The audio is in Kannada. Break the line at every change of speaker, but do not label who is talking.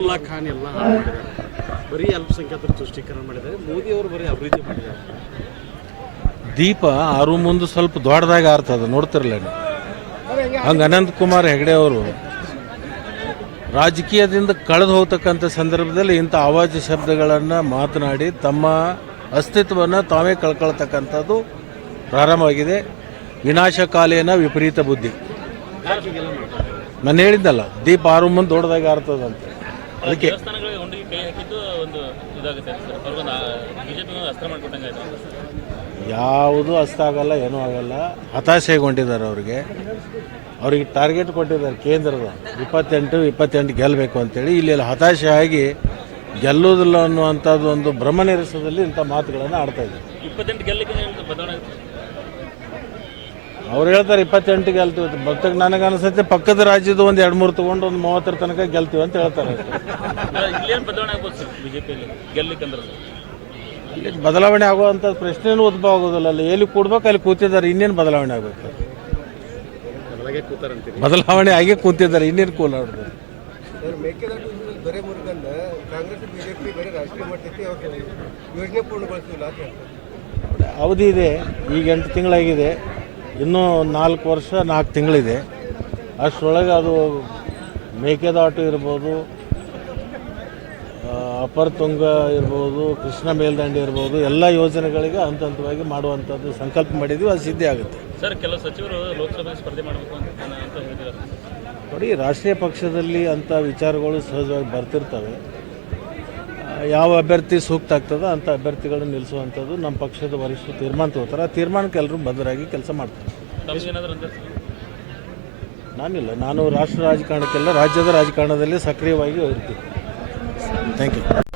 ಅಬ್ದುಲ್ಲಾ ಖಾನ್ ಎಲ್ಲ ಹಾಳು ಮಾಡಿದ್ದಾರೆ. ಬರೀ ಅಲ್ಪಸಂಖ್ಯಾತರ ತುಷ್ಟೀಕರಣ ಮಾಡಿದ್ದಾರೆ. ಮೋದಿ ಅವರು ಬರೀ ಅಭಿವೃದ್ಧಿ ಮಾಡಿದ್ದಾರೆ.
ದೀಪ ಆರು ಮುಂದೆ ಸ್ವಲ್ಪ ದೊಡ್ಡದಾಗಿ ಆರ್ತದ ನೋಡ್ತಿರಲ್ಲ ನೀವು. ಹಂಗೆ ಅನಂತ್ ಕುಮಾರ್ ಹೆಗಡೆ ಅವರು ರಾಜಕೀಯದಿಂದ ಕಳೆದು ಹೋಗ್ತಕ್ಕಂಥ ಸಂದರ್ಭದಲ್ಲಿ ಇಂಥ ಆವಾಜ ಶಬ್ದಗಳನ್ನು ಮಾತನಾಡಿ ತಮ್ಮ ಅಸ್ತಿತ್ವವನ್ನು ತಾವೇ ಕಳ್ಕೊಳ್ತಕ್ಕಂಥದ್ದು ಪ್ರಾರಂಭವಾಗಿದೆ. ವಿನಾಶಕಾಲೇನ ವಿಪರೀತ ಬುದ್ಧಿ. ನಾನು ಹೇಳಿದ್ದಲ್ಲ ದೀಪ ಆರು ಮುಂದೆ ದೊಡ್ಡದಾಗಿ ಆರ್ತದಂತೆ. ಅದಕ್ಕೆ
ದೇವಸ್ಥಾನಗಳಿಗೆ ಒಂದಿಗೆ ಕೈ ಹಾಕಿದ್ದು ಒಂದು ಇದಾಗುತ್ತೆ ಸರ್. ಅವ್ರಿಗೊಂದು ಬಿಜೆಪಿ ಅಸ್ತ್ರ ಮಾಡ್ಕೊಟ್ಟಂಗೆ ಆಯ್ತು.
ಯಾವುದು ಅಸ್ತ ಆಗಲ್ಲ ಏನೂ ಆಗಲ್ಲ. ಹತಾಶೆಗೊಂಡಿದ್ದಾರೆ ಅವ್ರಿಗೆ. ಅವ್ರಿಗೆ ಟಾರ್ಗೆಟ್ ಕೊಟ್ಟಿದ್ದಾರೆ ಕೇಂದ್ರದ. ಇಪ್ಪತ್ತೆಂಟು ಇಪ್ಪತ್ತೆಂಟು ಗೆಲ್ಲಬೇಕು ಅಂತೇಳಿ. ಇಲ್ಲಿ ಹತಾಶೆ ಆಗಿ ಗೆಲ್ಲೋದಿಲ್ಲ ಅನ್ನುವಂಥದ್ದು ಒಂದು ಭ್ರಮನಿರಸದಲ್ಲಿ ಇಂಥ ಮಾತುಗಳನ್ನು ಆಡ್ತಾ ಇದ್ದಾರೆ.
ಇಪ್ಪತ್ತೆಂಟು ಗೆಲ್ಲಕ್ಕೆ ಬದಲಾವಣೆ
ಅವ್ರು ಹೇಳ್ತಾರೆ ಇಪ್ಪತ್ತೆಂಟು ಗೆಲ್ತೀವಿ ಅಂತ. ಭಕ್ತಕ್ಕೆ ನನಗೆ ಅನಿಸುತ್ತೆ ಪಕ್ಕದ ರಾಜ್ಯದ ಒಂದು ಎರಡು ಮೂರು ತಗೊಂಡು ಒಂದು ಮೂವತ್ತರ ತನಕ ಗೆಲ್ತೀವಿ ಅಂತ ಹೇಳ್ತಾರೆ. ಅಲ್ಲಿ ಬದಲಾವಣೆ ಆಗುವಂಥ ಪ್ರಶ್ನೆನೂ ಉದ್ಭವ ಆಗೋದಿಲ್ಲ. ಅಲ್ಲಿ ಎಲ್ಲಿ ಕೂಡ್ಬೇಕು ಅಲ್ಲಿ ಕೂತಿದ್ದಾರೆ. ಇನ್ನೇನು ಬದಲಾವಣೆ ಆಗಬೇಕು ಬದಲಾವಣೆ ಆಗಿ ಕೂತಿದ್ದಾರೆ. ಇನ್ನೇನು ಕೂಲಾಡ್ದು ಅವಧಿ ಇದೆ. ಈಗ ಎಂಟು ತಿಂಗಳಾಗಿದೆ. ಇನ್ನೂ ನಾಲ್ಕು ವರ್ಷ ನಾಲ್ಕು ತಿಂಗಳಿದೆ. ಅಷ್ಟರೊಳಗೆ ಅದು ಮೇಕೆದಾಟು ಇರ್ಬೋದು ಅಪರ್ ತುಂಗ ಇರ್ಬೋದು ಕೃಷ್ಣ ಮೇಲ್ದಂಡೆ ಇರ್ಬೋದು ಎಲ್ಲ ಯೋಜನೆಗಳಿಗೆ ಹಂತ ಹಂತವಾಗಿ ಮಾಡುವಂಥದ್ದು ಸಂಕಲ್ಪ ಮಾಡಿದ್ವಿ ಅದು ಸಿದ್ಧಿ ಆಗುತ್ತೆ.
ಸರ್ ಕೆಲವು ಸಚಿವರು ಲೋಕಸಭೆ ಸ್ಪರ್ಧೆ ಮಾಡಬೇಕು ಅಂತ
ನೋಡಿ ರಾಷ್ಟ್ರೀಯ ಪಕ್ಷದಲ್ಲಿ ಅಂಥ ವಿಚಾರಗಳು ಸಹಜವಾಗಿ ಬರ್ತಿರ್ತವೆ. ಯಾವ ಅಭ್ಯರ್ಥಿ ಸೂಕ್ತ ಆಗ್ತದೋ ಅಂತ ಅಭ್ಯರ್ಥಿಗಳನ್ನು ನಿಲ್ಲಿಸುವಂಥದ್ದು ನಮ್ಮ ಪಕ್ಷದ ವರಿಷ್ಠರು ತೀರ್ಮಾನ ತಗೋತಾರೆ. ಆ ತೀರ್ಮಾನಕ್ಕೆ ಎಲ್ಲರೂ ಬದ್ಧರಾಗಿ ಕೆಲಸ ಮಾಡ್ತಾರೆ. ನಾನಿಲ್ಲ. ನಾನು ರಾಷ್ಟ್ರ ರಾಜಕಾರಣಕ್ಕೆಲ್ಲ ರಾಜ್ಯದ ರಾಜಕಾರಣದಲ್ಲಿ ಸಕ್ರಿಯವಾಗಿ ಇರ್ತೀನಿ. Thank you